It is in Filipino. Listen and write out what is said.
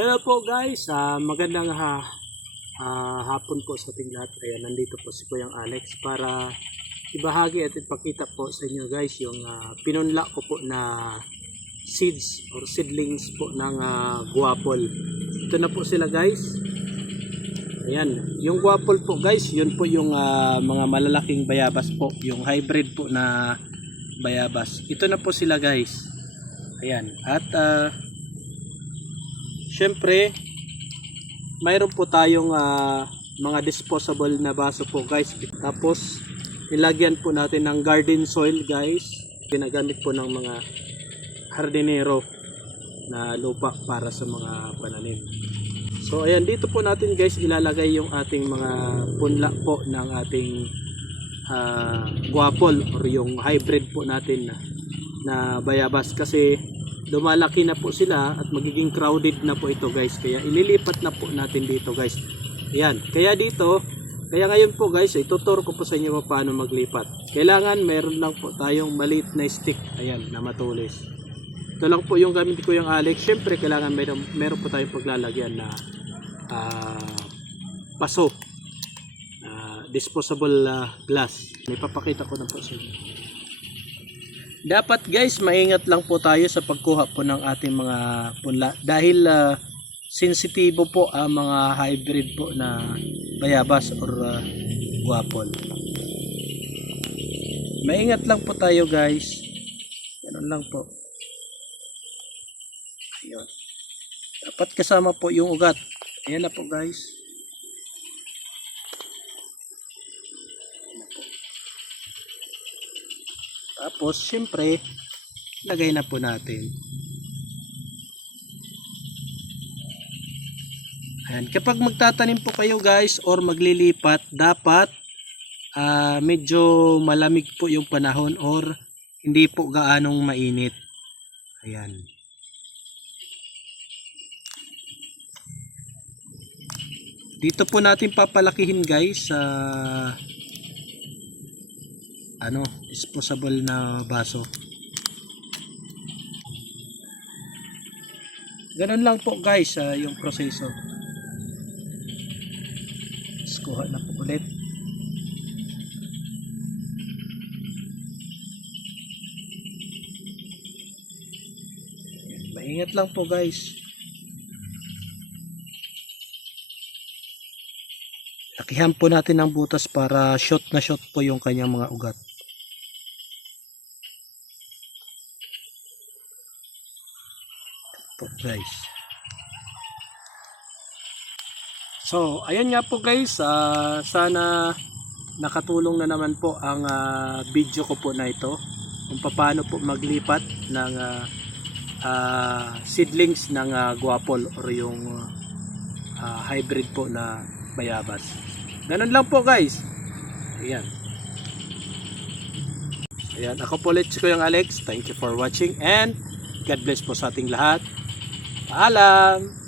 Hello po guys, magandang hapon po sa ating lahat. Ayan, nandito po si Kuyang Alex para ibahagi at ipakita po sa inyo guys yung pinunla ko po na seeds or seedlings po ng guapol. Ito na po sila guys. Ayan, yung guapol po guys, yun po yung mga malalaking bayabas po, yung hybrid po na bayabas. Ito na po sila guys. Ayan, at syempre, mayroon po tayong mga disposable na baso po guys. Tapos, ilagyan po natin ng garden soil guys. Ginagamit po ng mga hardinero na lupa para sa mga pananim. So, ayan, dito po natin guys ilalagay yung ating mga punla po ng ating guapol or yung hybrid po natin na bayabas. Kasi lumalaki na po sila at magiging crowded na po ito guys, kaya ililipat na po natin dito guys. Ayan, kaya ngayon po guys, ituturo ko po sa inyo paano maglipat. Kailangan meron lang po tayong maliit na stick, ayan, na matulis. Ito lang po yung gamit ko yung Alex. Syempre kailangan meron po tayong paglalagyan na paso, disposable glass. May papakita ko na po sa inyo. Dapat guys, maingat lang po tayo sa pagkuha po ng ating mga punla dahil sensitibo po ang mga hybrid po na bayabas or guapol. Maingat lang po tayo guys. Ganun lang po. Ayun. Dapat kasama po yung ugat. Ayan na po guys. Tapos, syempre, lagay na po natin. Ayan. Kapag magtatanim po kayo guys or maglilipat, dapat medyo malamig po yung panahon or hindi po gaanong mainit. Ayan. Dito po natin papalakihin guys sa disposable na baso. Ganun lang po guys yung proseso. Kuha na po ulit. Maingat lang po guys. Lakihan po natin ng butas para shot na shot po yung kanyang mga ugat. Po guys. So, ayan nga po guys, sana nakatulong na naman po ang video ko po na ito kung paano po maglipat ng seedlings ng guapol or yung hybrid po na bayabas. Ganun lang po guys. Ayan. Ayan, ako po ulit si Kuyang Alex. Thank you for watching and God bless po sa ating lahat. Paalam!